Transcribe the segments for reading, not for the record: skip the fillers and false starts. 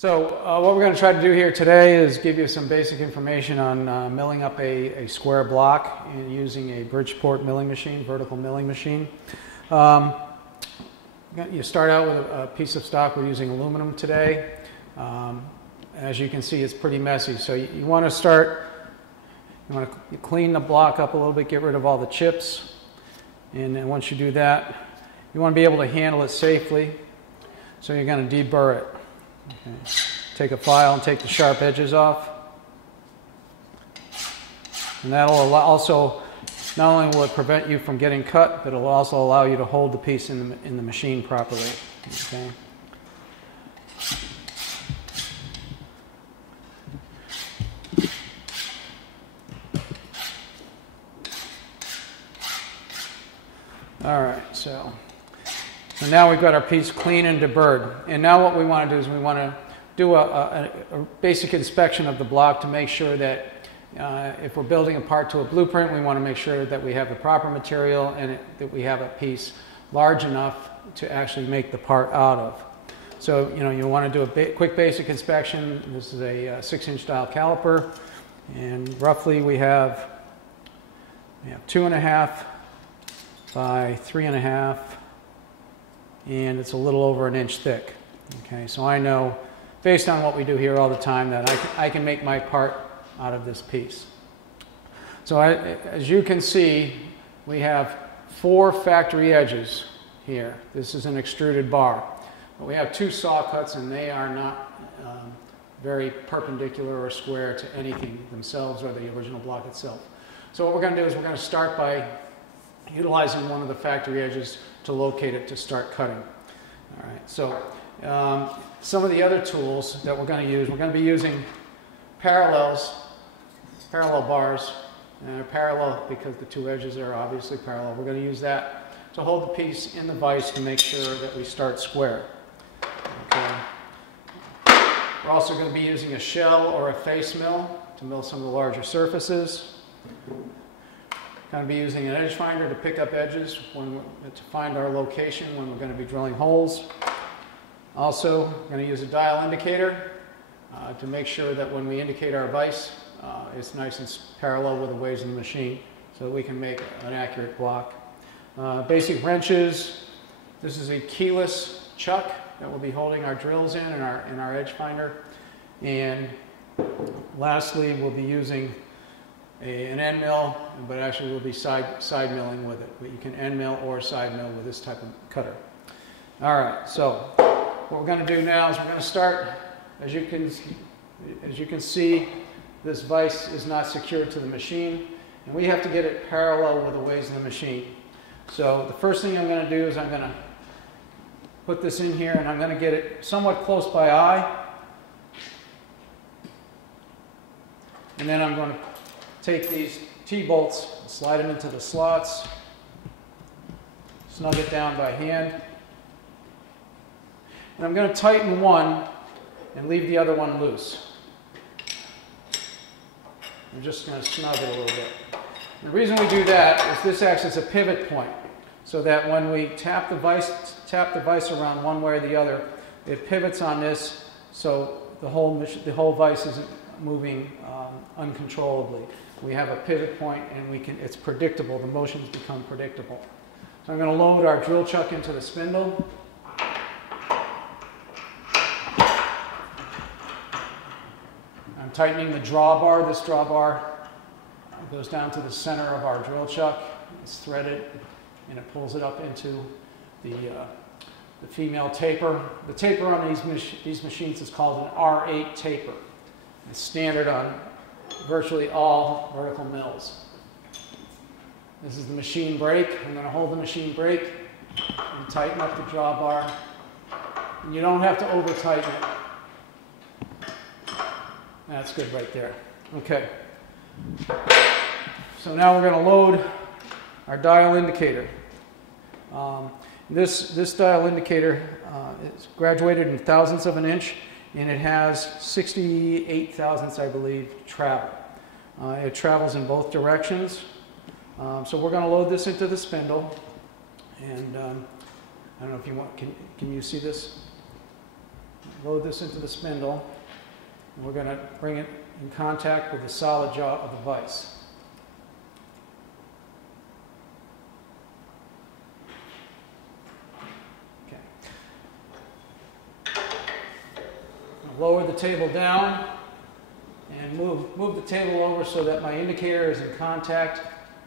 So what we're going to try to do here today is give you some basic information on milling up a square block using a Bridgeport milling machine, vertical milling machine. You start out with a piece of stock. We're using aluminum today. As you can see, it's pretty messy. So you want to clean the block up a little bit, get rid of all the chips. And then once you do that, you want to be able to handle it safely. So you're going to deburr it. Okay. Take a file and take the sharp edges off. And that'll also, not only will it prevent you from getting cut, but it'll also allow you to hold the piece in the machine properly. Okay. All right, so now we've got our piece clean and deburred. And now what we want to do is we want to do a basic inspection of the block to make sure that if we're building a part to a blueprint, we want to make sure that we have the proper material and that we have a piece large enough to actually make the part out of. So you want to do a quick basic inspection. This is a 6-inch dial caliper, and roughly we have 2.5 by 3.5. And it's a little over an inch thick. Okay, so I know, based on what we do here all the time, that I can make my part out of this piece. So as you can see, we have 4 factory edges here. This is an extruded bar. But we have 2 saw cuts, and they are not very perpendicular or square to anything themselves or the original block itself. So what we're going to do is we're going to start by utilizing one of the factory edges to locate it to start cutting. All right, so some of the other tools that we're going to use, we're going to be using parallel bars, and they're parallel because the 2 edges are obviously parallel. We're going to use that to hold the piece in the vise to make sure that we start square. Okay. We're also going to be using a shell or a face mill to mill some of the larger surfaces. Going to be using an edge finder to pick up edges to find our location when we're going to be drilling holes. Also, we're going to use a dial indicator to make sure that when we indicate our vise, it's nice and parallel with the waves in the machine so that we can make an accurate block. Basic wrenches. This is a keyless chuck that will be holding our drills in our edge finder. And lastly, we'll be using an end mill, but actually we'll be side milling with it. But you can end mill or side mill with this type of cutter. All right, so what we're going to do now is we're going to start, as you can see, this vise is not secured to the machine, and we have to get it parallel with the ways in the machine. So the first thing I'm going to do is I'm going to put this in here, and I'm going to get it somewhat close by eye. And then I'm going to take these T-bolts, slide them into the slots, snug it down by hand. And I'm going to tighten one and leave the other one loose. I'm just going to snug it a little bit. And the reason we do that is this acts as a pivot point, so that when we tap the vise around one way or the other, it pivots on this, so the whole vise isn't moving uncontrollably. We have a pivot point, and it's predictable. The motions become predictable. So I'm going to load our drill chuck into the spindle. I'm tightening the drawbar. This drawbar goes down to the center of our drill chuck. It's threaded, and it pulls it up into the female taper. The taper on these machines is called an R8 taper. It's standard on virtually all vertical mills. This is the machine brake. I'm going to hold the machine brake and tighten up the drawbar. And you don't have to over tighten it. That's good right there. Okay. So now we're going to load our dial indicator. This dial indicator is graduated in thousandths of an inch, and it has 68 thousandths, I believe, travel. It travels in both directions. So we're going to load this into the spindle, and I don't know if you want, can you see this? Load this into the spindle, and we're going to bring it in contact with the solid jaw of the vise. Okay. Lower the table down and move the table over so that my indicator is in contact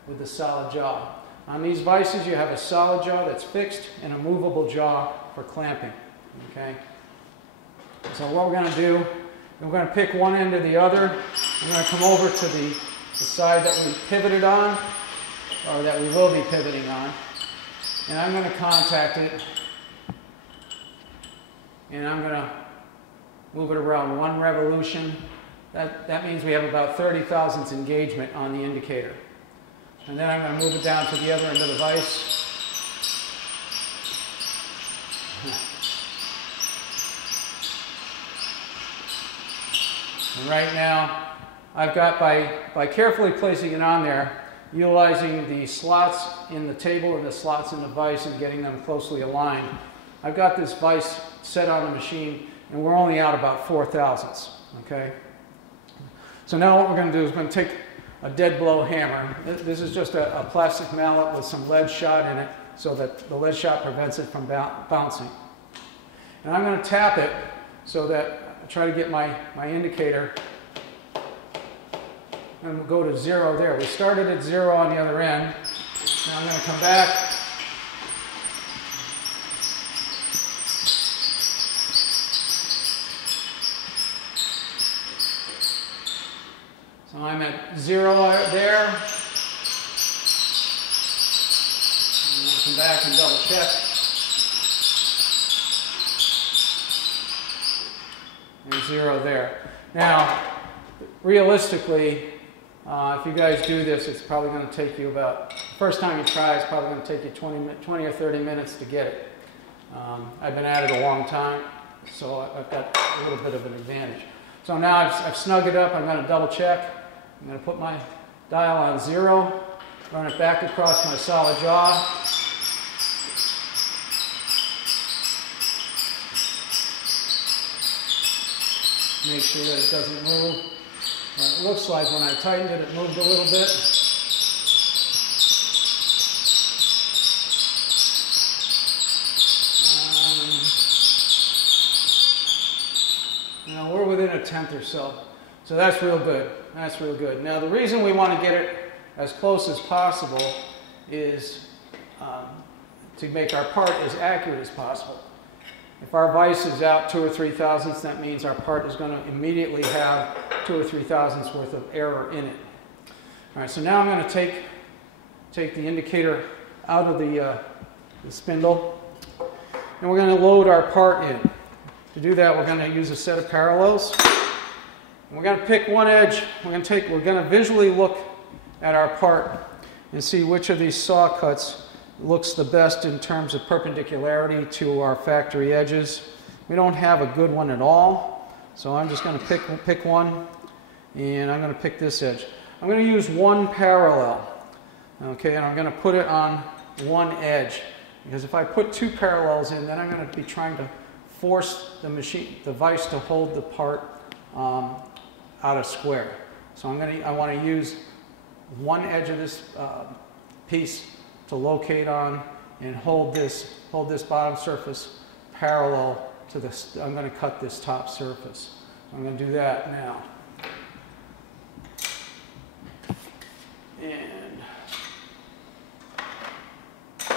with the solid jaw. On these vices, you have a solid jaw that's fixed and a movable jaw for clamping. Okay. So what we're going to do, we're going to pick one end or the other. We're going to come over to the side that we pivoted on, or that we will be pivoting on, and I'm going to contact it, and I'm going to move it around 1 revolution. That means we have about 30 thousandths engagement on the indicator. And then I'm going to move it down to the other end of the vise. And right now, I've got, by carefully placing it on there, utilizing the slots in the table and the slots in the vise and getting them closely aligned, I've got this vise set on the machine, and we're only out about 4 thousandths. Okay? So now what we're going to do is we're going to take a dead blow hammer. This is just a plastic mallet with some lead shot in it so that the lead shot prevents it from bouncing. And I'm going to tap it so that I try to get my indicator, and we'll go to 0 there. We started at 0 on the other end. Now I'm going to come back. So I'm at 0 there. And I'll come back and double check. And 0 there. Now, realistically, if you guys do this, it's probably going to take you about, first time you try, it's probably going to take you 20 or 30 minutes to get it. I've been at it a long time, so I've got a little bit of an advantage. So now I've snugged it up. I'm going to double check. I'm going to put my dial on 0, run it back across my solid jaw. Make sure that it doesn't move. Well, it looks like when I tightened it, it moved a little bit. Now we're within 1/10 or so. So that's real good. That's real good. Now the reason we want to get it as close as possible is to make our part as accurate as possible. If our vise is out 2 or 3 thousandths, that means our part is going to immediately have 2 or 3 thousandths worth of error in it. All right, so now I'm going to take the indicator out of the spindle, and we're going to load our part in. To do that, we're going to use a set of parallels. And we're going to pick one edge. We're going to visually look at our part and see which of these saw cuts looks the best in terms of perpendicularity to our factory edges. We don't have a good one at all, so I'm just going to pick one, and I'm going to pick this edge. I'm going to use one parallel, okay, and I'm going to put it on one edge, because if I put 2 parallels in, then I'm going to be trying to force the vise to hold the part out of square. So I want to use one edge of this piece to locate on and hold this bottom surface parallel to this. I'm going to cut this top surface. I'm going to do that now. And I'm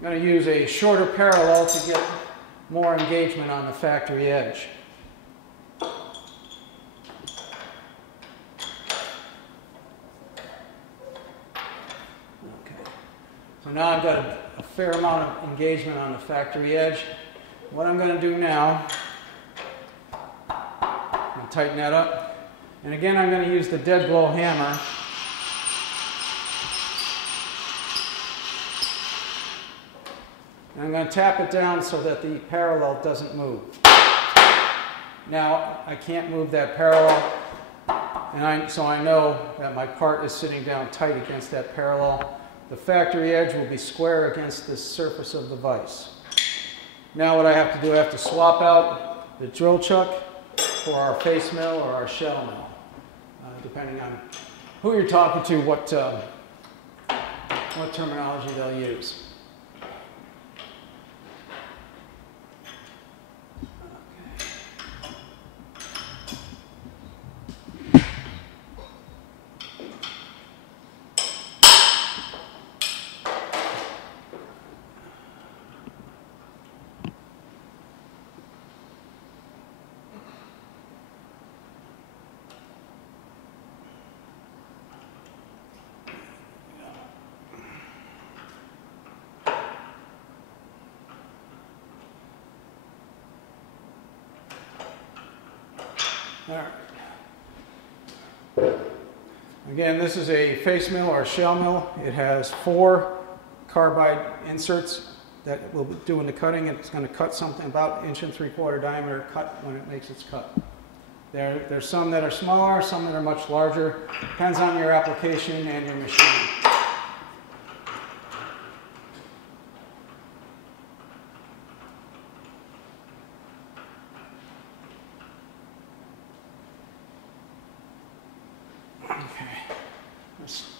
going to use a shorter parallel to get more engagement on the factory edge. So now I've got a fair amount of engagement on the factory edge. What I'm going to do now, I'm going to tighten that up. And again, I'm going to use the dead blow hammer. And I'm going to tap it down so that the parallel doesn't move. Now, I can't move that parallel, and so I know that my part is sitting down tight against that parallel. The factory edge will be square against the surface of the vise. Now what I have to do, I have to swap out the drill chuck for our face mill or our shell mill, depending on who you're talking to, what terminology they'll use. All right. Again, this is a face mill or a shell mill. It has 4 carbide inserts that will be doing the cutting, and it's going to cut something about 1 3/4 inch diameter cut when it makes its cut. There's some that are smaller, some that are much larger. Depends on your application and your machine.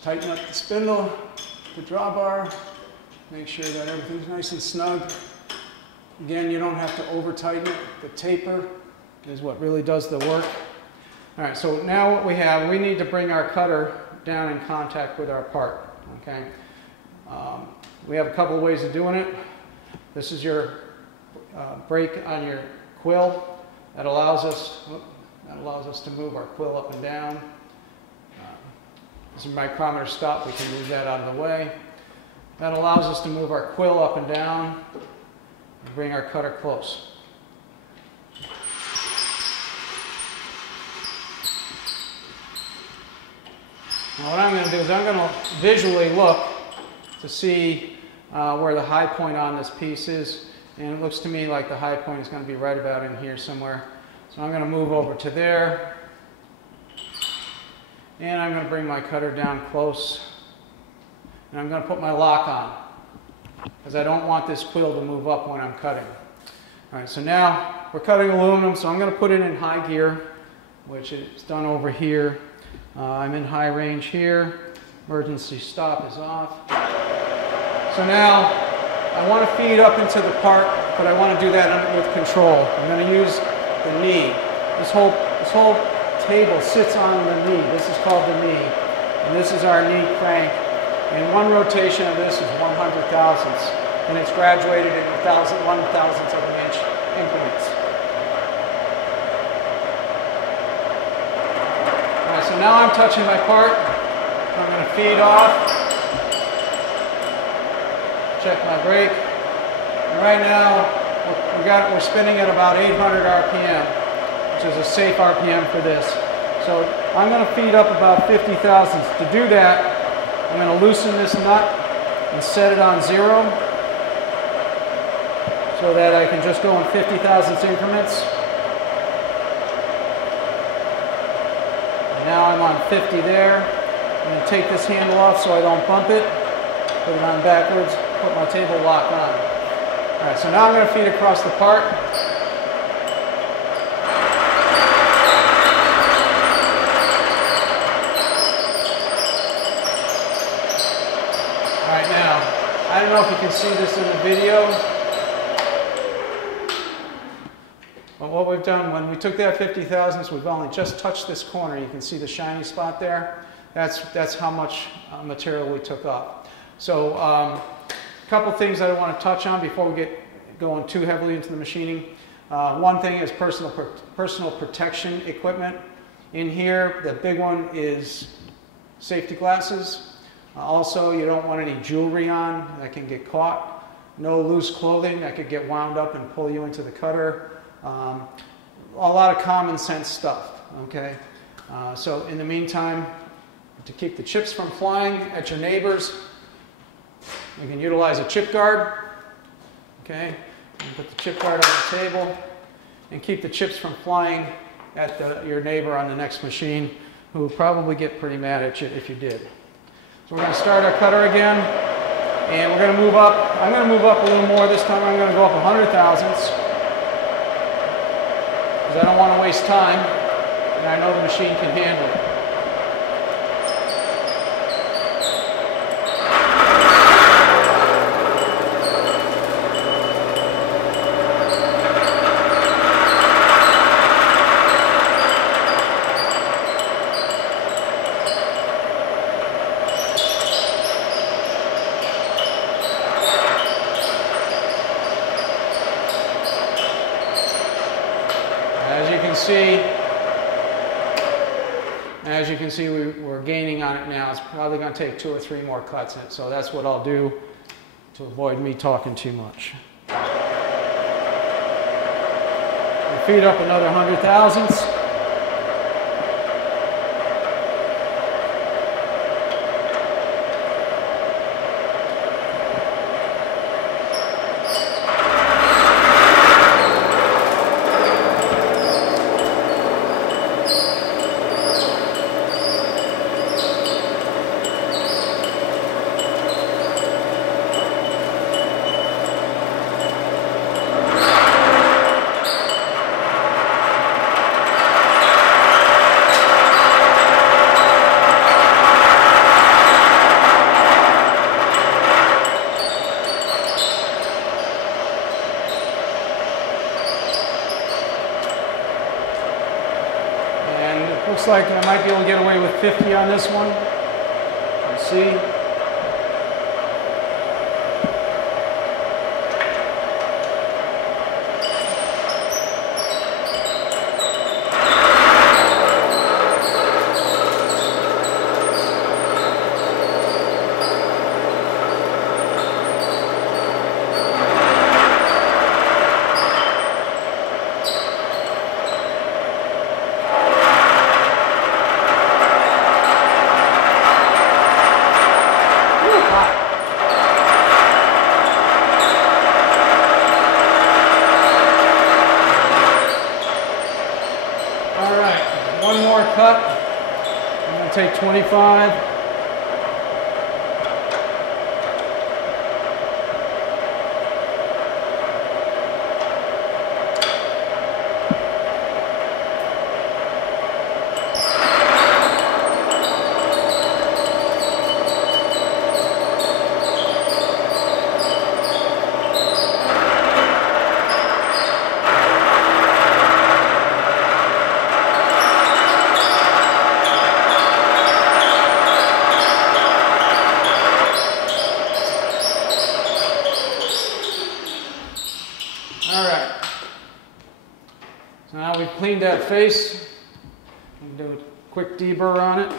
Tighten up the spindle, the drawbar, make sure that everything's nice and snug. Again, you don't have to over tighten it. The taper is what really does the work. All right, so now what we have, we need to bring our cutter down in contact with our part, okay? We have a couple of ways of doing it. This is your brake on your quill. That allows us to move our quill up and down. This is a micrometer stop, we can move that out of the way. That allows us to move our quill up and down and bring our cutter close. Now what I'm going to do is I'm going to visually look to see where the high point on this piece is, and it looks to me like the high point is going to be right about in here somewhere. So I'm going to move over to there. And I'm going to bring my cutter down close, and I'm going to put my lock on, because I don't want this quill to move up when I'm cutting. All right, so now we're cutting aluminum, so I'm going to put it in high gear, which is done over here. I'm in high range here. Emergency stop is off. So now I want to feed up into the part, but I want to do that with control. I'm going to use the knee. This whole table sits on the knee. This is called the knee, and this is our knee crank. And one rotation of this is 100 thousandths, and it's graduated in 1,000ths of an inch increments. All right, so now I'm touching my part. I'm going to feed off. Check my brake. And right now we're spinning at about 800 RPM. Which is a safe RPM for this. So I'm going to feed up about 50 thousandths. To do that, I'm going to loosen this nut and set it on 0 so that I can just go in 50 thousandths increments. And now I'm on 50 there. I'm going to take this handle off so I don't bump it. Put it on backwards, put my table lock on. All right, so now I'm going to feed across the part. I don't know if you can see this in the video, but what we've done, when we took that 50 thousandths, we've only just touched this corner. You can see the shiny spot there. That's how much material we took off. So a couple things that I want to touch on before we get going too heavily into the machining. One thing is personal protection equipment. In here, the big one is safety glasses. Also, you don't want any jewelry on that can get caught. No loose clothing that could get wound up and pull you into the cutter. A lot of common sense stuff, okay? So in the meantime, to keep the chips from flying at your neighbors, you can utilize a chip guard, okay? And put the chip guard on the table and keep the chips from flying at your neighbor on the next machine, who will probably get pretty mad at you if you did. So we're going to start our cutter again, and we're going to move up. I'm going to move up a little more this time. I'm going to go up 100 thousandths. because I don't want to waste time, and I know the machine can handle it. As you can see, we're gaining on it now. It's probably going to take 2 or 3 more cuts in it, so that's what I'll do to avoid me talking too much. We'll feed up another 100 thousandths. Looks like I might be able to get away with 50 on this one. Let's see. Cut. I'm going to take 25. So now we've cleaned that face. We can do a quick deburr on it.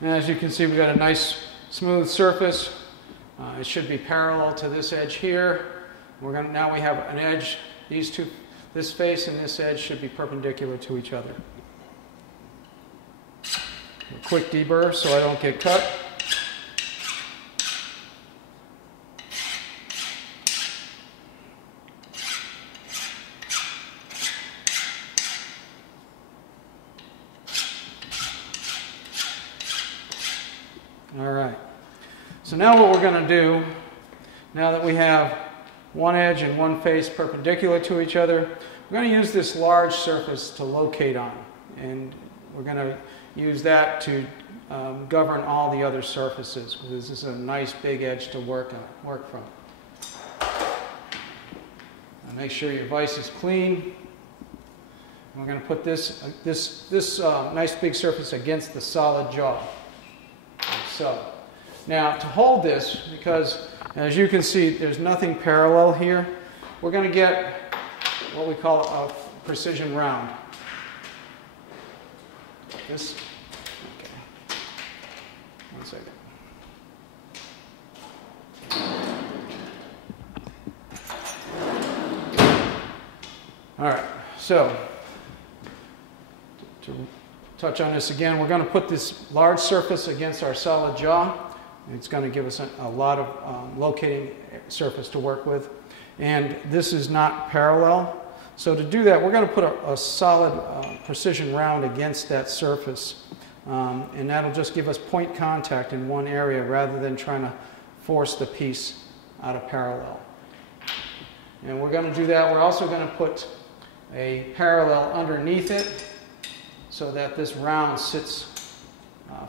And as you can see, we've got a nice smooth surface. It should be parallel to this edge here. Now we have an edge. This face and this edge should be perpendicular to each other. A quick deburr so I don't get cut. All right. So now what we're going to do, now that we have one edge and one face perpendicular to each other, we're going to use this large surface to locate on. And we're going to use that to govern all the other surfaces, because this is a nice big edge to work from. Now make sure your vise is clean. And we're going to put this nice big surface against the solid jaw. Like so. Now to hold this, because as you can see there's nothing parallel here, we're going to get what we call a precision round. This. Okay. 1 second. All right. So to touch on this again, we're going to put this large surface against our solid jaw. It's going to give us a lot of locating surface to work with. And this is not parallel. So to do that, we're going to put a solid precision round against that surface and that'll just give us point contact in one area rather than trying to force the piece out of parallel. And we're going to do that. We're also going to put a parallel underneath it so that this round sits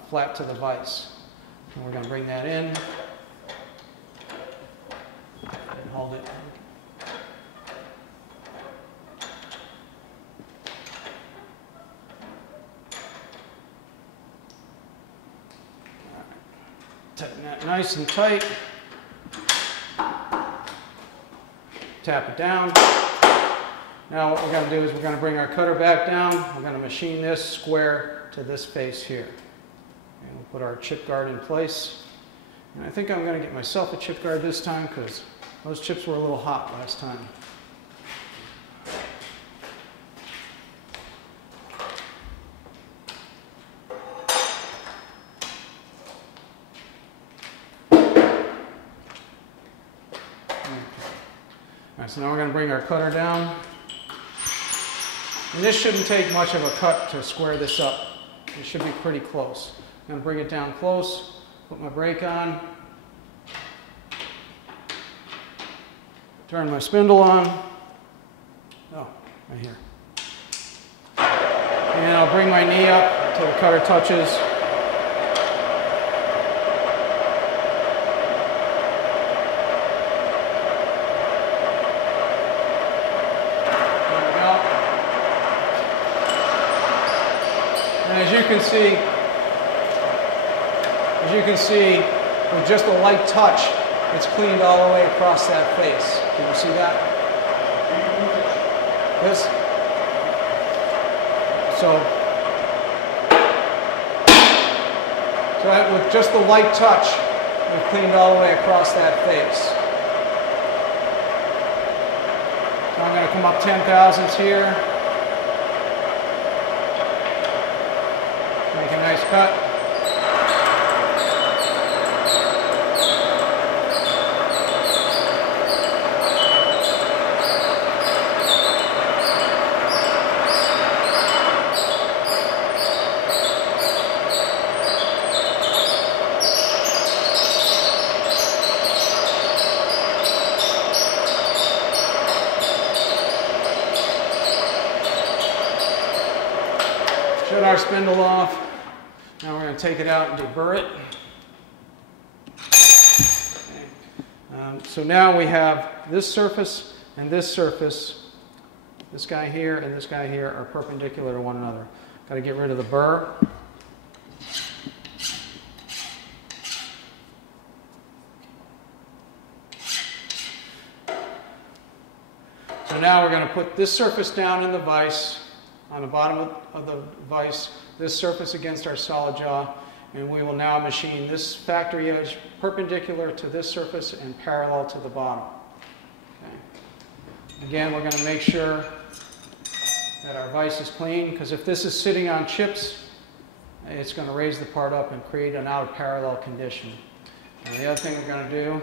flat to the vise. And we're going to bring that in and hold it. Tighten that nice and tight. Tap it down. Now what we're going to do is we're going to bring our cutter back down. We're going to machine this square to this face here. And we'll put our chip guard in place. And I think I'm going to get myself a chip guard this time because those chips were a little hot last time. So now we're going to bring our cutter down. And this shouldn't take much of a cut to square this up. It should be pretty close. I'm going to bring it down close, put my brake on, turn my spindle on. Oh, right here. And I'll bring my knee up until the cutter touches. As you can see, with just a light touch, it's cleaned all the way across that face. Can you see that? This. So with just the light touch, we've cleaned all the way across that face. So I'm going to come up 10 thousandths here. Make a nice cut. Shut our spindle off. Now we're going to take it out and deburr it. Okay. So now we have this surface and this surface. This guy here and this guy here are perpendicular to one another. Got to get rid of the burr. So now we're going to put this surface down in the vise, on the bottom of the vise, this surface against our solid jaw, and we will now machine this factory edge perpendicular to this surface and parallel to the bottom. Okay. Again, we're going to make sure that our vise is clean, because if this is sitting on chips, it's going to raise the part up and create an out of parallel condition. And the other thing we're going to do, I'm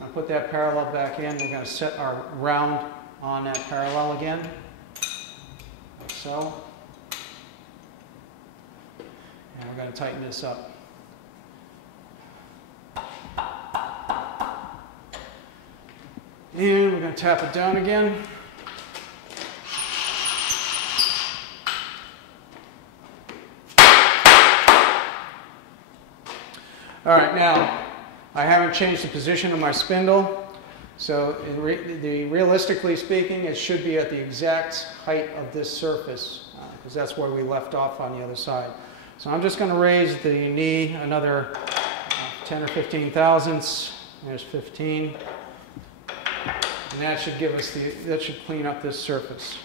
going to put that parallel back in. We're going to set our round on that parallel again, like so. And we're going to tighten this up. And we're going to tap it down again. All right, now I haven't changed the position of my spindle, so realistically speaking, it should be at the exact height of this surface, because that's where we left off on the other side. So I'm just going to raise the knee another 10 or 15 thousandths. There's 15. And that should give us that should clean up this surface.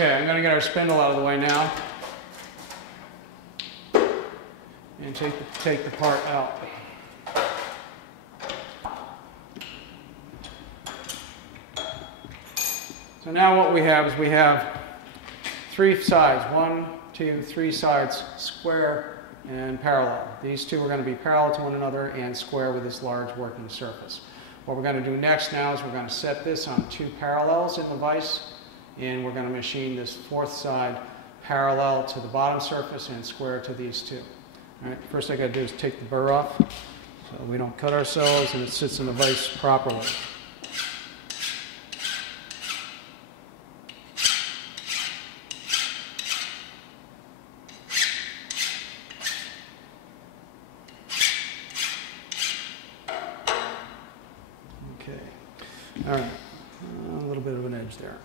Okay, I'm going to get our spindle out of the way now and take the part out. So now what we have is we have 3 sides, 1, 2, 3 sides, square and parallel. These two are going to be parallel to one another and square with this large working surface. What we're going to do next now is we're going to set this on 2 parallels in the vise, and we're going to machine this 4th side parallel to the bottom surface and square to these 2. All right, first I got to do is take the burr off so we don't cut ourselves and it sits in the vise properly. All right, a little bit of an edge there.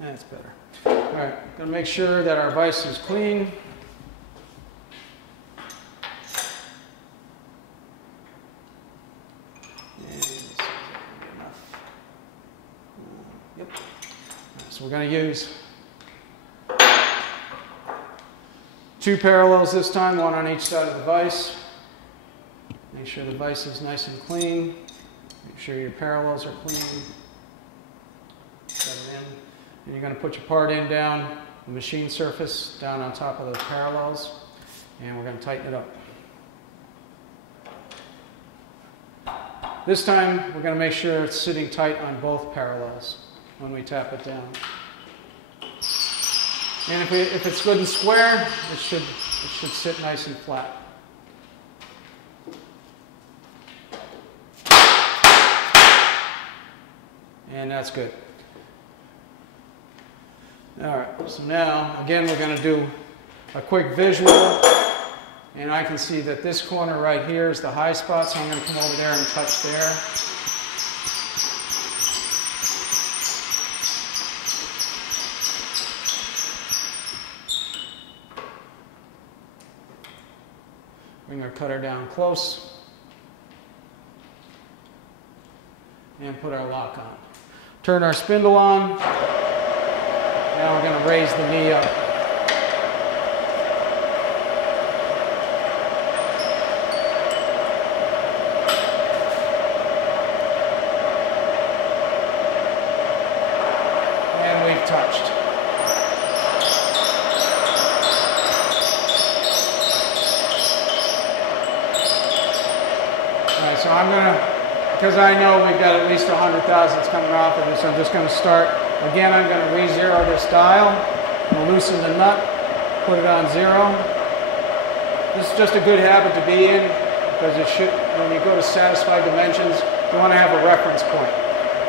That's better. All right, going to make sure that our vise is clean. And enough. Yep. Right, so we're going to use 2 parallels this time, 1 on each side of the vise. Make sure the vise is nice and clean. Make sure your parallels are clean. Set it in. And you're going to put your part in down the machine surface, down on top of those parallels, and we're going to tighten it up. This time we're going to make sure it's sitting tight on both parallels when we tap it down. And if it's good and square, it should sit nice and flat. And that's good. All right, so now, again, we're going to do a quick visual. And I can see that this corner right here is the high spot, so I'm going to come over there and touch there. Bring our cutter down close. And put our lock on. Turn our spindle on. Now we're going to raise the knee up. And we've touched. All right, so I'm going to, because I know we've got at least 100 thousandths coming off of this, I'm just going to start. Again, I'm going to re-zero this dial. I'm loosen the nut, put it on 0. This is just a good habit to be in because it should, when you go to satisfy dimensions, you want to have a reference point.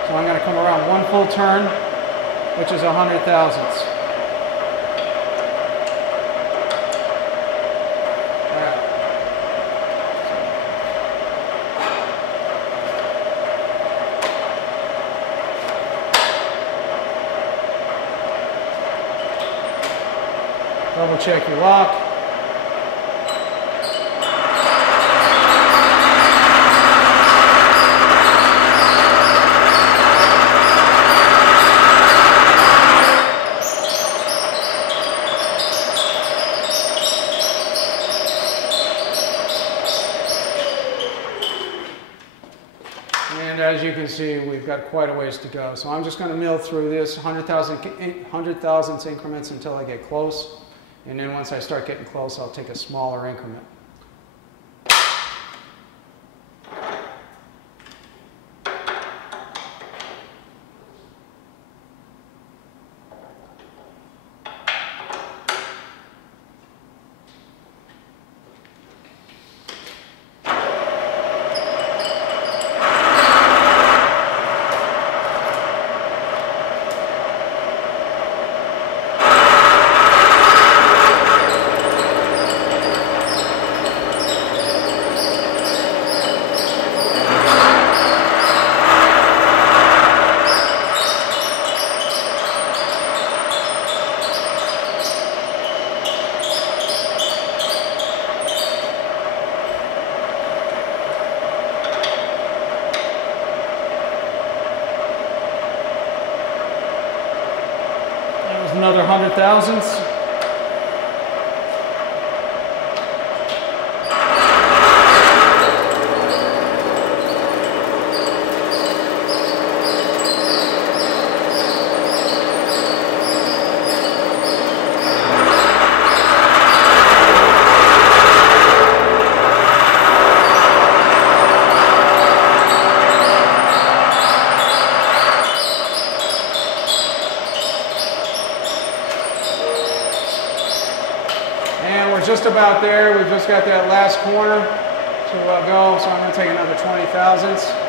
So I'm going to come around 1 full turn, which is 100 thousandths. Double check your lock. And as you can see, we've got quite a ways to go. So I'm just going to mill through this 100 thousandths increments until I get close. And then once I start getting close, I'll take a smaller increment. 1/100,000ths. Just about there. We've just got that last corner to go, so I'm going to take another 20,000ths.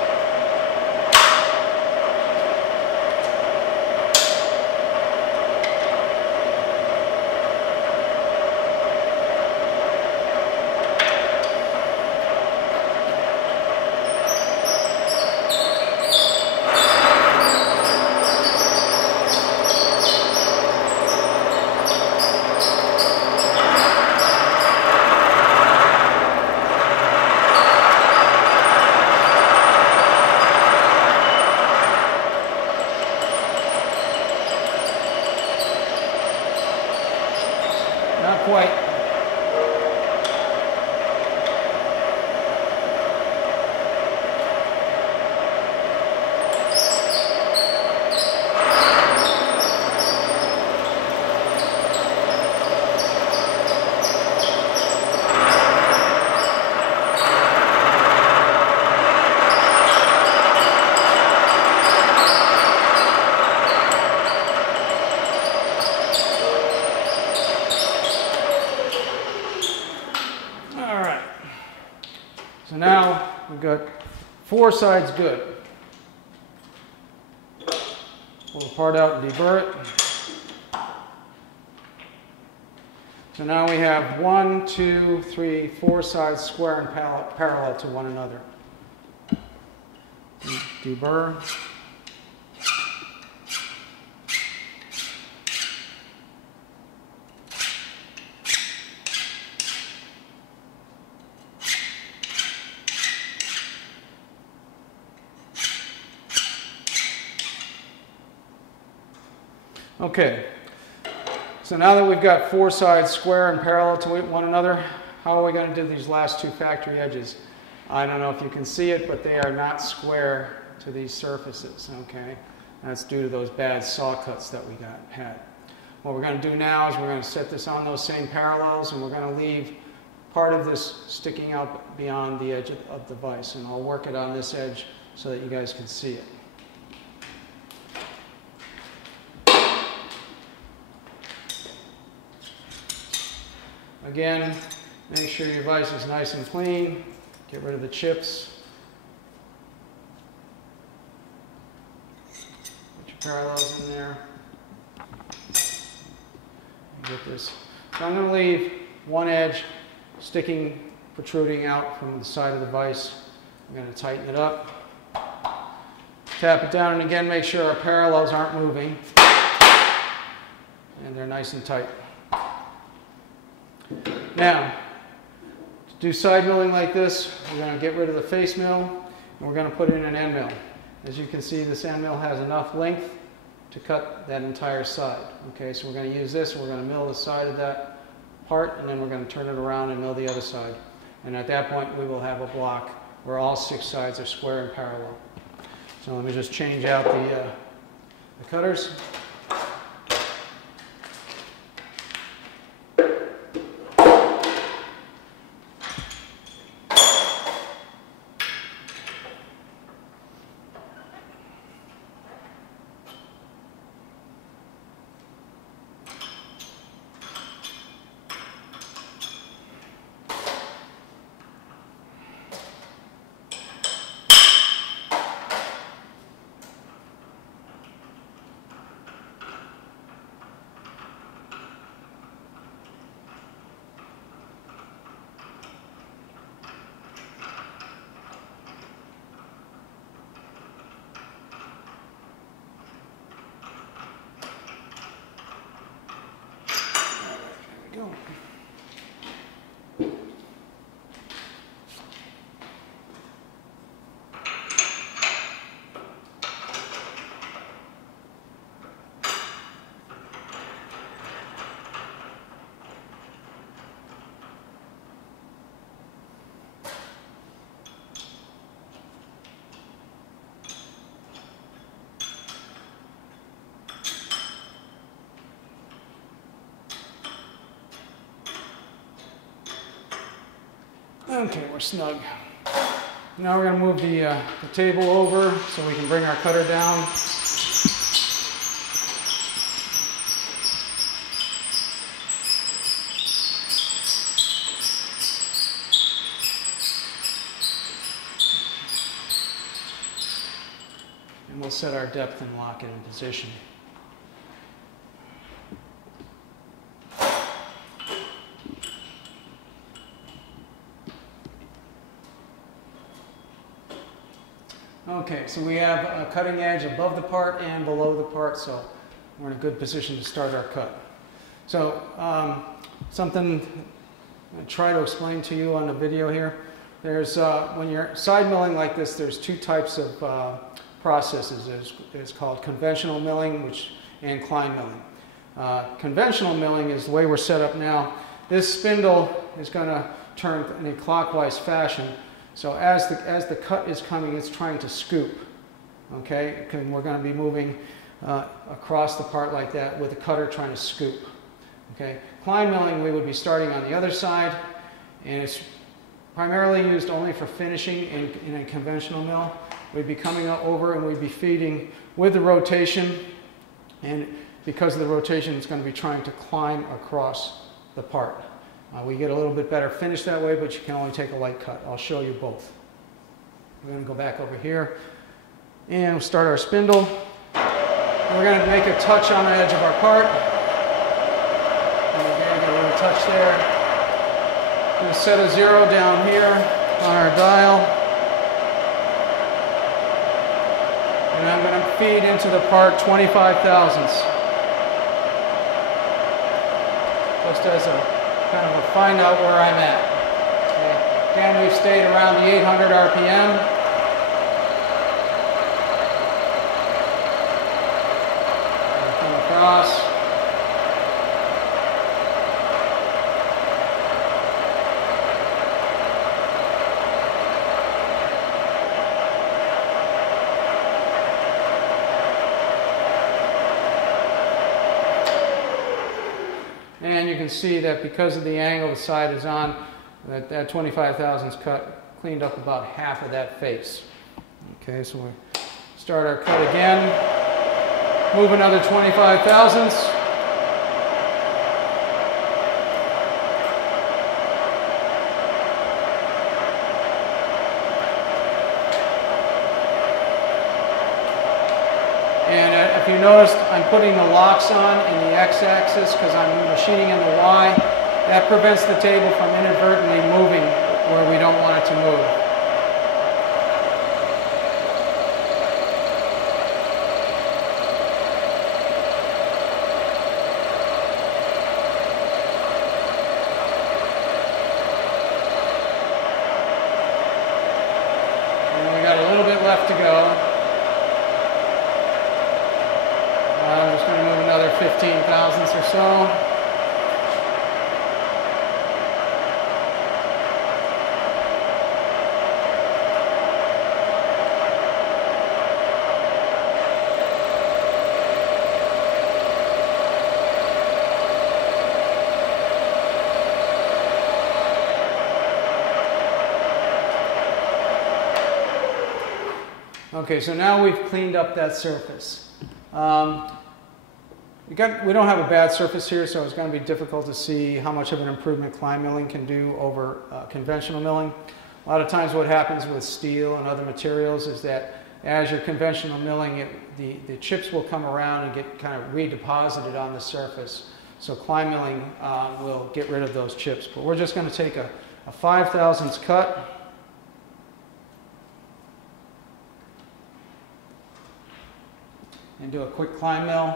Not quite. So now we've got 4 sides good. Pull the part out and deburr it. So now we have 1, 2, 3, 4 sides square and parallel to one another. Deburr. Okay, so now that we've got 4 sides square and parallel to one another, how are we going to do these last 2 factory edges? I don't know if you can see it, but they are not square to these surfaces, okay? That's due to those bad saw cuts that we had. What we're going to do now is we're going to set this on those same parallels, and we're going to leave part of this sticking out beyond the edge of the vise, and I'll work it on this edge so that you guys can see it. Again, make sure your vise is nice and clean. Get rid of the chips. Put your parallels in there. Get this. So I'm going to leave one edge sticking, protruding out from the side of the vise. I'm going to tighten it up. Tap it down, and again, make sure our parallels aren't moving. And they're nice and tight. Now, to do side milling like this, we're going to get rid of the face mill, and we're going to put in an end mill. As you can see, this end mill has enough length to cut that entire side. Okay, so we're going to use this, and we're going to mill the side of that part, and then we're going to turn it around and mill the other side. And at that point, we will have a block where all 6 sides are square and parallel. So let me just change out the cutters. Okay, we're snug. Now we're going to move the table over so we can bring our cutter down. And we'll set our depth and lock it in position. Okay, so we have a cutting edge above the part and below the part, so we're in a good position to start our cut. So something I try to explain to you on the video here. There's when you're side milling like this, there's two types of processes. It's called conventional milling and Klein milling. Conventional milling is the way we're set up now. This spindle is going to turn in a clockwise fashion. So as the cut is coming, it's trying to scoop, okay? And we're going to be moving across the part like that with the cutter trying to scoop, okay? Klein milling, we would be starting on the other side, and it's primarily used only for finishing in a conventional mill. We'd be coming over and we'd be feeding with the rotation, and because of the rotation, it's going to be trying to climb across the part. We get a little bit better finish that way, but you can only take a light cut. I'll show you both. We're going to go back over here and we'll start our spindle. And we're going to make a touch on the edge of our part. And again, get a little touch there. I'm going to set a 0 down here on our dial. And I'm going to feed into the part 25 thousandths. Just as a kind of find out where I'm at. Okay. Again, we've stayed around the 800 RPM. And come across. And you can see that because of the angle the side is on, that 25 thousandths cut cleaned up about half of that face. Okay, so we start our cut again, move another 25 thousandths. And if you noticed, I'm putting the locks on in the x-axis because I'm machining in the y. That prevents the table from inadvertently moving where we don't want it to move. And we got a little bit left to go. I'm just going to move another 15 thousandths or so. Okay, so now we've cleaned up that surface. We don't have a bad surface here, so it's going to be difficult to see how much of an improvement Klein milling can do over conventional milling. A lot of times what happens with steel and other materials is that as you're conventional milling, the chips will come around and get kind of redeposited on the surface. So Klein milling will get rid of those chips. But we're just going to take a 5 thousandths cut. And do a quick Klein mill.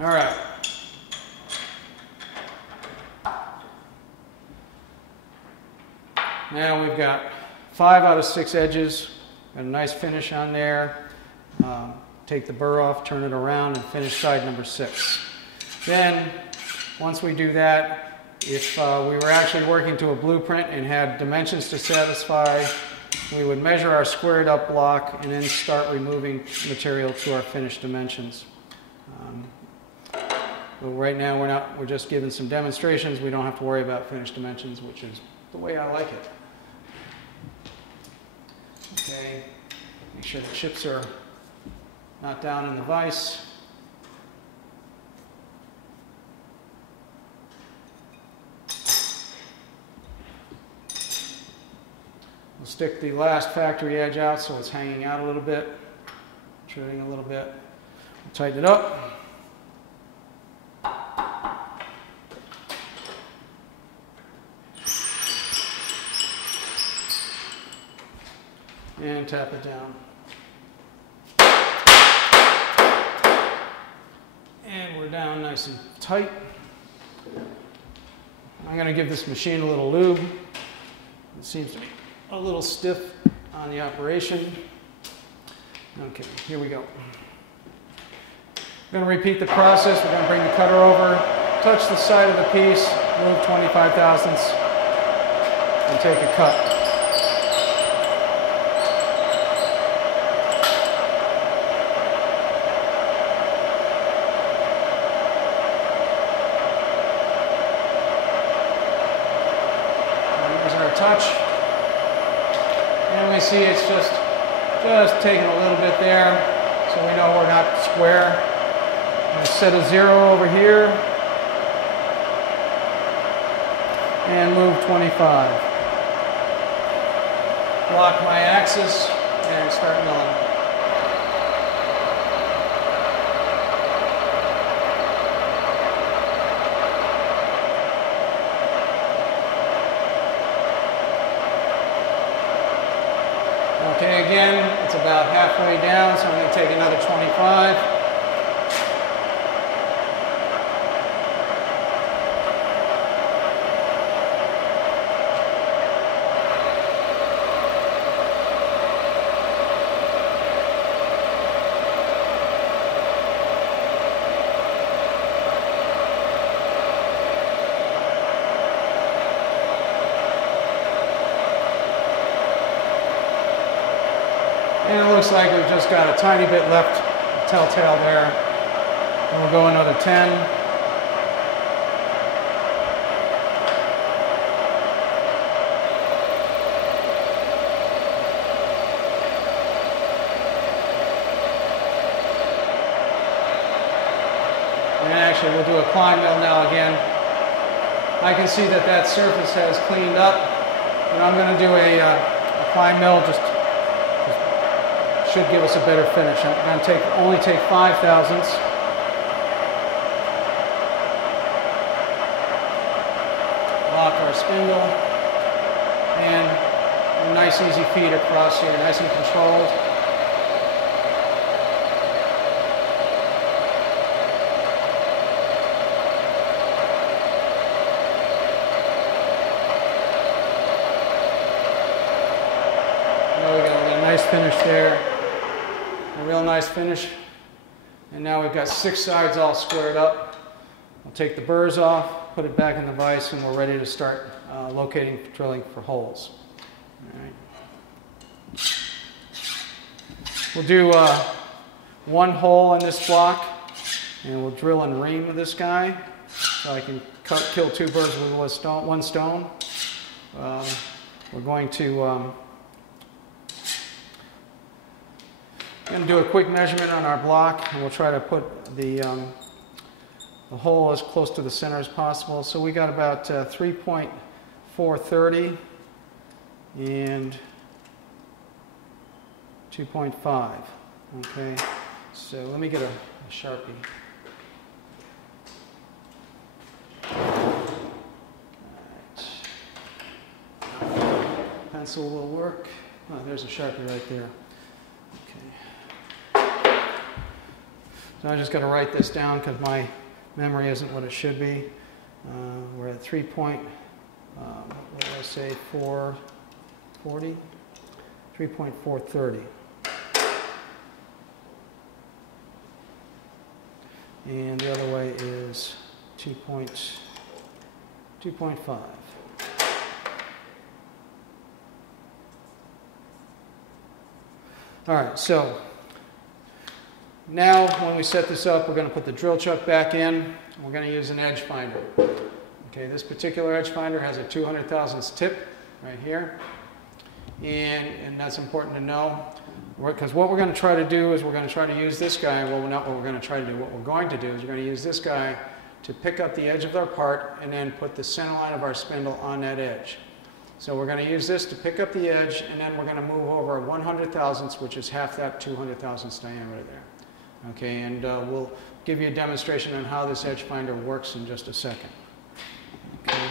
All right. Now we've got 5 out of 6 edges, got a nice finish on there. take the burr off, turn it around, and finish side number 6. Then, once we do that, if we were actually working to a blueprint and had dimensions to satisfy, we would measure our squared up block and then start removing material to our finished dimensions. But right now we're just giving some demonstrations. We don't have to worry about finished dimensions, which is the way I like it. Okay, make sure the chips are not down in the vise. We'll stick the last factory edge out so it's hanging out a little bit, protruding a little bit. We'll tighten it up. And tap it down. And we're down nice and tight. I'm going to give this machine a little lube. It seems to be a little stiff on the operation. Okay, here we go. We're going to repeat the process. We're going to bring the cutter over, touch the side of the piece, move 25 thousandths, and take a cut. Touch, and we see it's just taking a little bit there, so we know we're not square. I'm going to set a 0 over here and move 25. Lock my axis and start milling. Okay, again, it's about halfway down, so I'm going to take another 25. And it looks like we've just got a tiny bit left, telltale there. And we'll go another 10. And actually we'll do a climb mill now again. I can see that that surface has cleaned up. And I'm going to do a climb mill, just should give us a better finish. I'm going to only take 5 thousandths. Lock our spindle. And a nice easy feed across here, nice and controlled. There we go, we got a nice finish there. A real nice finish. And now we've got 6 sides all squared up. We'll take the burrs off, put it back in the vise, and we're ready to start locating, drilling for holes. All right. We'll do 1 hole in this block, and we'll drill and ream this guy, so I can kill 2 birds with 1 stone. We're going to do a quick measurement on our block, and we'll try to put the hole as close to the center as possible. So we got about 3.430 and 2.5. Okay, so let me get a Sharpie. All right. Pencil will work. Oh, there's a Sharpie right there. So I just got to write this down because my memory isn't what it should be. We're at 3 point, what did I say, 440? 3.430. and the other way is 2.5. All right, so now when we set this up, we're going to put the drill chuck back in. We're going to use an edge finder. Okay, this particular edge finder has a 200 thousandths tip right here, and that's important to know, because what we're going to try to do is we're going to try to use this guy. Well, not what we're going to try to do. What we're going to do is we're going to use this guy to pick up the edge of our part and then put the center line of our spindle on that edge. So we're going to use this to pick up the edge, and then we're going to move over 100 thousandths, which is half that 200 thousandths diameter there. Okay, and we'll give you a demonstration on how this edge finder works in just a second. Okay.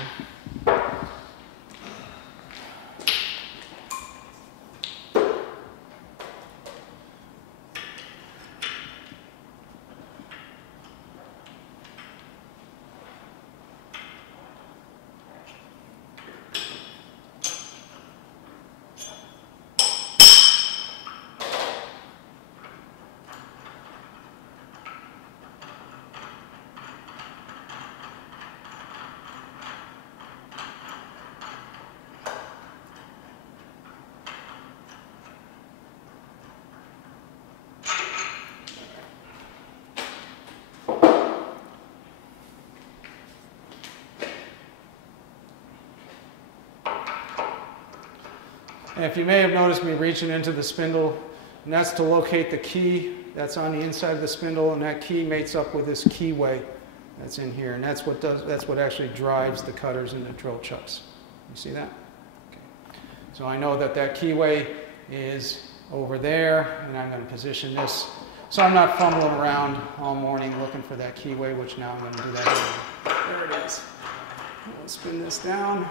And if you may have noticed me reaching into the spindle, and that's to locate the key that's on the inside of the spindle, and that key mates up with this keyway that's in here, and that's what actually drives the cutters and the drill chucks. You see that? Okay. So I know that that keyway is over there, and I'm going to position this so I'm not fumbling around all morning looking for that keyway, which now I'm going to do that anyway. There it is. We'll spin this down.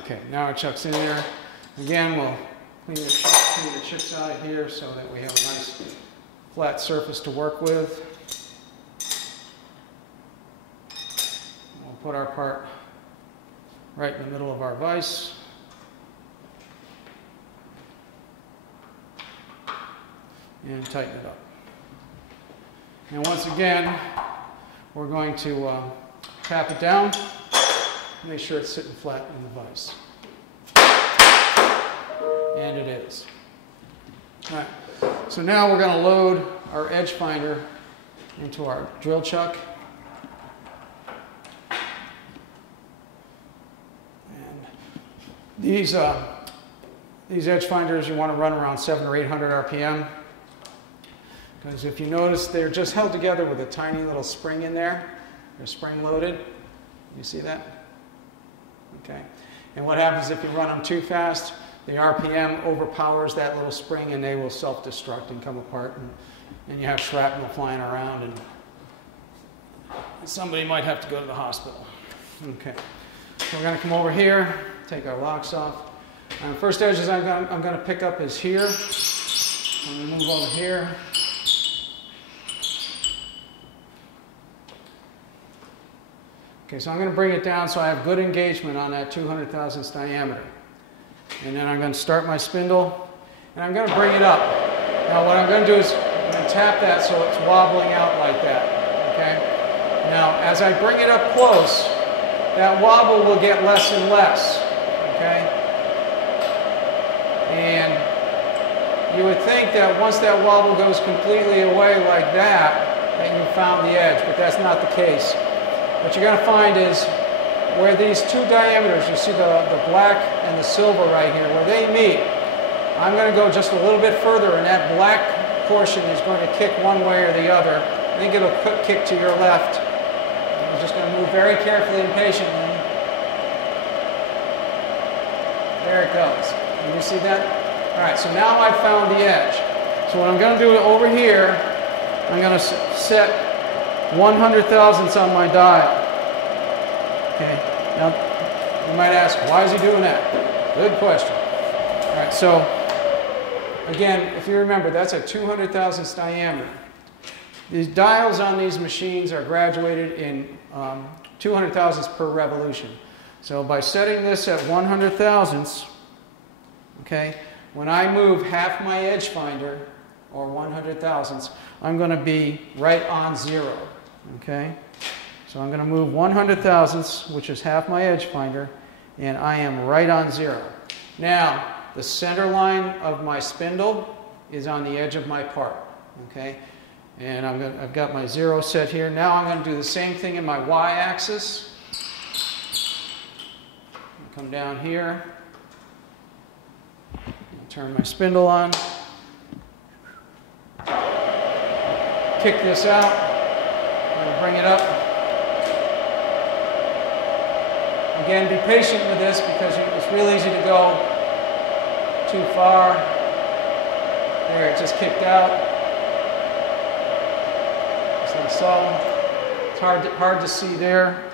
Okay, now our chuck's in there. Again, we'll clean the chips out of here so that we have a nice flat surface to work with. We'll put our part right in the middle of our vise. And tighten it up. And once again, we're going to tap it down. Make sure it's sitting flat in the vise. And it is. All right. So now we're going to load our edge finder into our drill chuck. And these edge finders you want to run around 700 or 800 RPM. Because if you notice, they're just held together with a tiny little spring in there. They're spring loaded. You see that? Okay. And what happens if you run them too fast? The RPM overpowers that little spring and they will self-destruct and come apart, and you have shrapnel flying around, and somebody might have to go to the hospital. Okay. So we're going to come over here, take our locks off. The first edges I'm going to pick up is here. I'm going to move over here. Okay, so I'm going to bring it down so I have good engagement on that 200 thousandths diameter. And then I'm going to start my spindle, and I'm going to bring it up. Now what I'm going to do is I'm going to tap that so it's wobbling out like that. Okay? Now as I bring it up close, that wobble will get less and less. Okay? And you would think that once that wobble goes completely away like that you found the edge, but that's not the case. What you're going to find is where these two diameters, you see the black and the silver right here, where they meet, I'm going to go just a little bit further, and that black portion is going to kick one way or the other. I think it'll kick to your left. I'm just going to move very carefully and patiently. There it goes. Can you see that? All right, so now I've found the edge. So what I'm going to do over here, I'm going to set 100 thousandths on my dial. Okay, now you might ask, why is he doing that? Good question. All right, so again, if you remember, that's a 200 thousandths diameter. These dials on these machines are graduated in 200 thousandths per revolution. So by setting this at 100 thousandths, okay, when I move half my edge finder, or 100 thousandths, I'm going to be right on 0. Okay? So I'm going to move 100 thousandths, which is half my edge finder, and I am right on 0. Now, the center line of my spindle is on the edge of my part. Okay? And I've got my 0 set here. Now I'm going to do the same thing in my y-axis. Come down here. Turn my spindle on. Kick this out. I'm going to bring it up. Again, be patient with this because it's real easy to go too far. There, it just kicked out. Just like so. It's hard to see there.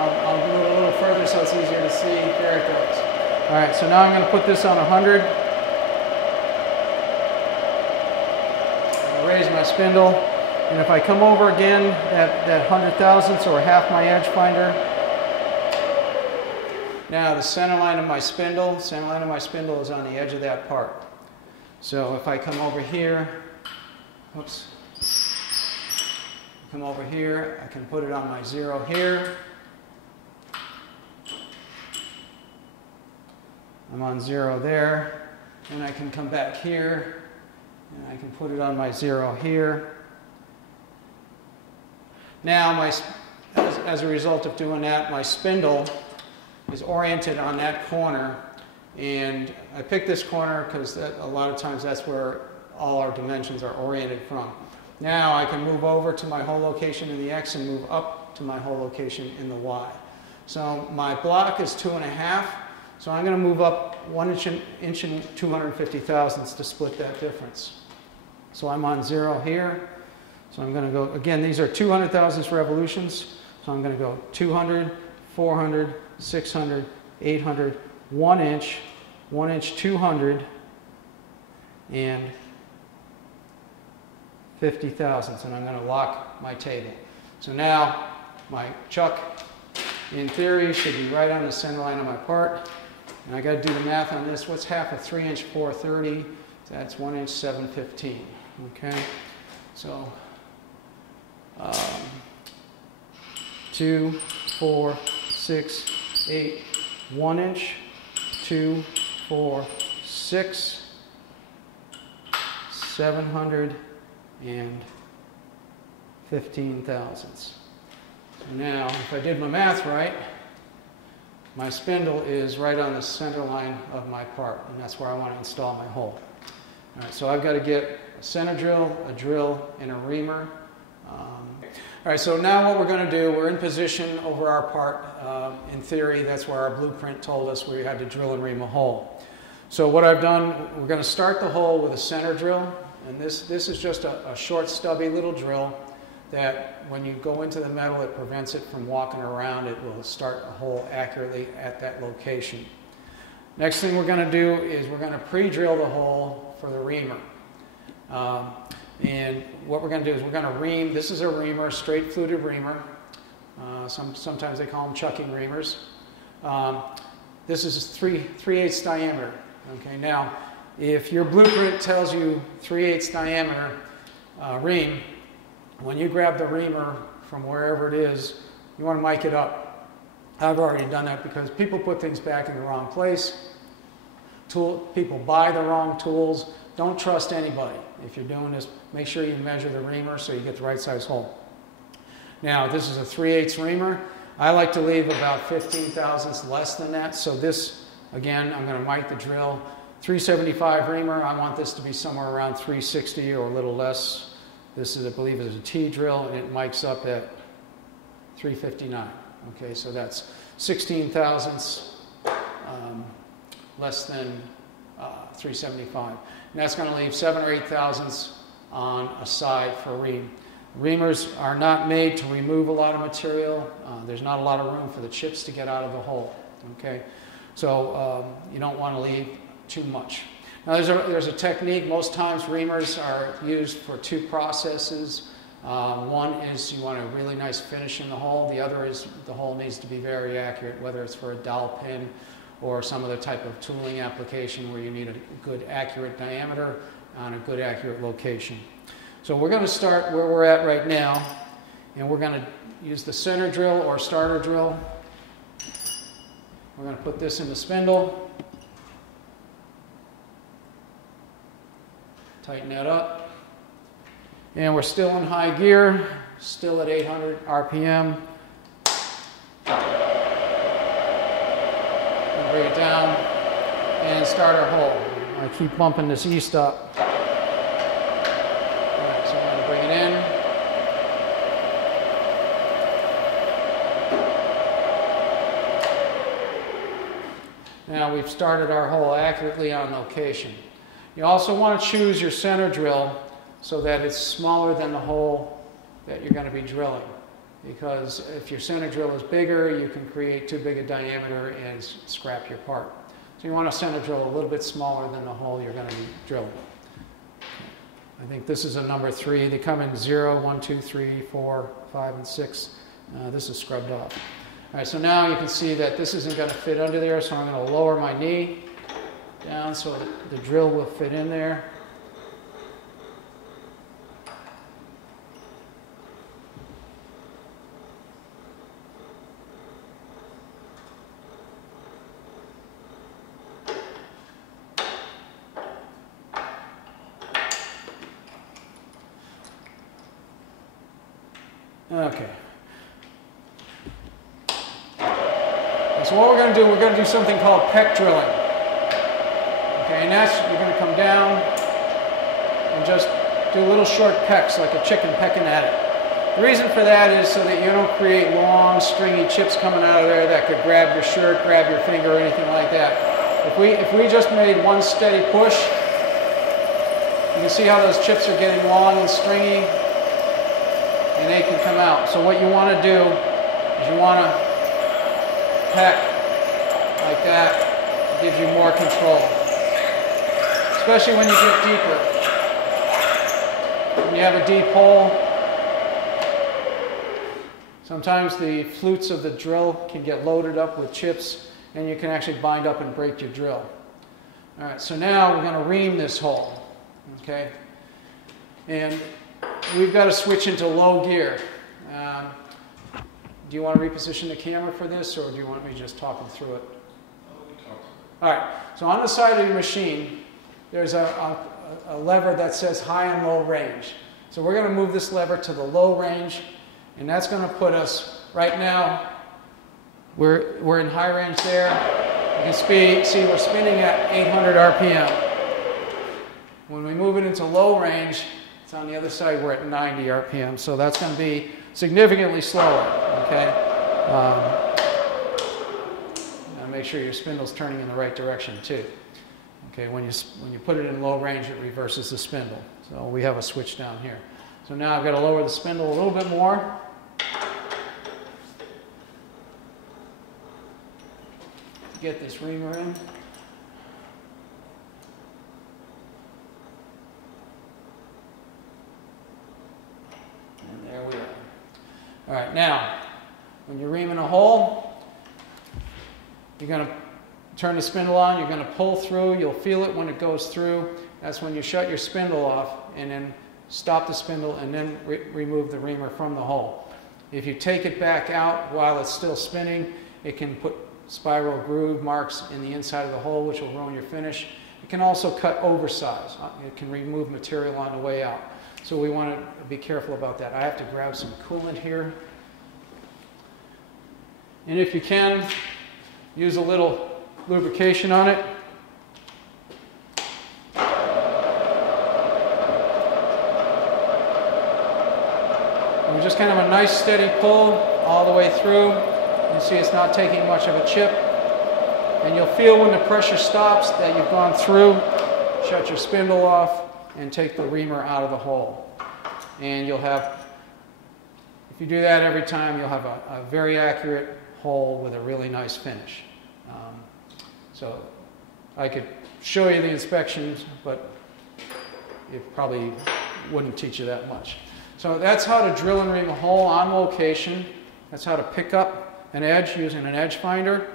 I'll do it a little further so it's easier to see. There it goes. All right, so now I'm going to put this on 100. Raise my spindle, and if I come over again that 100 thousandths or half my edge finder, now the center line of my spindle is on the edge of that part. So if I come over here, oops, come over here, I can put it on my 0 here. I'm on 0 there, and I can come back here. And I can put it on my 0 here. Now, as a result of doing that, my spindle is oriented on that corner. And I picked this corner because a lot of times that's where all our dimensions are oriented from. Now I can move over to my hole location in the X and move up to my hole location in the Y. So my block is 2.5. So I'm going to move up 1 inch and 250 thousandths to split that difference. So I'm on 0 here. So I'm going to go, again, these are 200 thousandths revolutions. So I'm going to go 200, 400, 600, 800, 1 inch, 200, and 50 thousandths. And I'm going to lock my table. So now my chuck, in theory, should be right on the center line of my part. And I got to do the math on this. What's half a 3 inch 430? That's 1 inch 715. Okay, so 2, 4, 6, 8, 1 inch, 2, 4, 6, 715 thousandths. So now, if I did my math right, my spindle is right on the center line of my part, and that's where I want to install my hole. All right, so I've got to get a center drill, a drill, and a reamer. All right, so now what we're going to do, we're in position over our part. In theory, that's where our blueprint told us we had to drill and ream a hole. So what I've done, we're going to start the hole with a center drill, and this is just a short, stubby little drill that when you go into the metal, it prevents it from walking around. It will start a hole accurately at that location. Next thing we're going to do is we're going to pre-drill the hole for the reamer. And what we're going to do is we're going to ream. This is a reamer, straight fluted reamer. Sometimes they call them chucking reamers. This is 3/8 diameter. Okay, now if your blueprint tells you 3/8 diameter ream, when you grab the reamer from wherever it is, you want to mic it up. I've already done that because people put things back in the wrong place. People buy the wrong tools. Don't trust anybody. If you're doing this, make sure you measure the reamer so you get the right size hole. Now, this is a 3/8 reamer. I like to leave about 15 thousandths less than that. So this, again, I'm going to mic the drill. 375 reamer, I want this to be somewhere around 360 or a little less. This is, I believe, is a T drill, and it mics up at 359. Okay, so that's 16 thousandths less than 375. And that's going to leave 7 or 8 thousandths on a side for a ream. Reamers are not made to remove a lot of material. There's not a lot of room for the chips to get out of the hole. Okay, So you don't want to leave too much. Now there's a technique. Most times reamers are used for two processes. One is you want a really nice finish in the hole. The other is the hole needs to be very accurate, whether it's for a dowel pin or some other type of tooling application where you need a good accurate diameter on a good accurate location. So we're going to start where we're at right now, and we're going to use the center drill or starter drill. We're going to put this in the spindle, tighten that up, and we're still in high gear, still at 800 RPM. We'll bring it down and start our hole. I keep bumping this E-stop. All right, so I'm going to bring it in. Now we've started our hole accurately on location. You also want to choose your center drill so that it's smaller than the hole that you're going to be drilling. Because if your center drill is bigger, you can create too big a diameter and scrap your part. So you want a center drill a little bit smaller than the hole you're going to be drilling. I think this is a number 3. They come in 0, 1, 2, 3, 4, 5, and 6. This is scrubbed off. All right, so now you can see that this isn't going to fit under there, so I'm going to lower my knee down so that the drill will fit in there. Okay. So what we're going to do something called peck drilling. Okay, and that's, you're going to come down and just do little short pecks like a chicken pecking at it. The reason for that is so that you don't create long, stringy chips coming out of there that could grab your shirt, grab your finger, or anything like that. If we just made one steady push, you can see how those chips are getting long and stringy, and they can come out. So what you want to do is you want to peck like that. It gives you more control, especially when you get deeper. When you have a deep hole, sometimes the flutes of the drill can get loaded up with chips, and you can actually bind up and break your drill. All right, so now we're going to ream this hole, okay? And we've got to switch into low gear. Do you want to reposition the camera for this, or do you want me just talking through it? All right, so on the side of your machine, there's a lever that says high and low range. So we're going to move this lever to the low range, and that's going to put us, right now, we're in high range there. You can see we're spinning at 800 RPM. When we move it into low range, it's on the other side, we're at 90 RPM, so that's going to be significantly slower, okay? Now make sure your spindle's turning in the right direction too. Okay, when you put it in low range, it reverses the spindle. So we have a switch down here. So now I've got to lower the spindle a little bit more. Get this reamer in. And there we are. All right, now, when you're reaming a hole, you're going to turn the spindle on, you're going to pull through, you'll feel it when it goes through. That's when you shut your spindle off and then stop the spindle and then remove the reamer from the hole. If you take it back out while it's still spinning, it can put spiral groove marks in the inside of the hole, which will ruin your finish. It can also cut oversize. It can remove material on the way out. So we want to be careful about that. I have to grab some coolant here. And if you can, use a little lubrication on it. And just kind of a nice steady pull all the way through. You see it's not taking much of a chip. And you'll feel when the pressure stops that you've gone through. Shut your spindle off and take the reamer out of the hole. And you'll have, if you do that every time, you'll have a very accurate hole with a really nice finish. So I could show you the inspections, but it probably wouldn't teach you that much. So that's how to drill and ream a hole on location. That's how to pick up an edge using an edge finder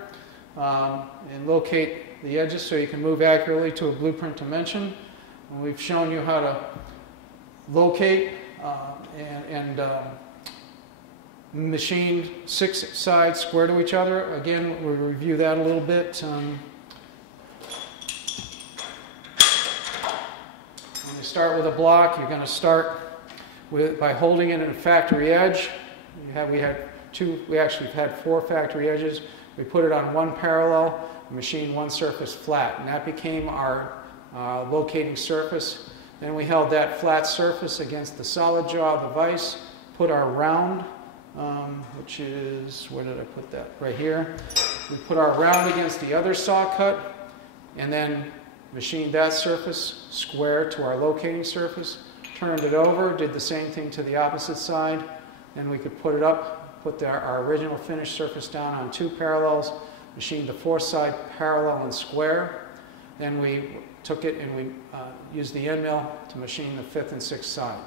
and locate the edges so you can move accurately to a blueprint dimension. And we've shown you how to locate and machine 6 sides square to each other. Again, we'll review that a little bit. When you start with a block, you're going to start by holding it in a factory edge. We actually had 4 factory edges. We put it on one parallel, machined one surface flat, and that became our locating surface. Then we held that flat surface against the solid jaw of the vise, put our round, which is, where did I put that? Right here. We put our round against the other saw cut, and then machined that surface square to our locating surface, turned it over, did the same thing to the opposite side. Then we could put it up, put our original finished surface down on 2 parallels, machined the 4th side parallel and square. Then we took it and we used the end mill to machine the 5th and 6th side.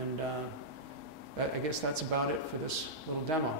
And I guess that's about it for this little demo.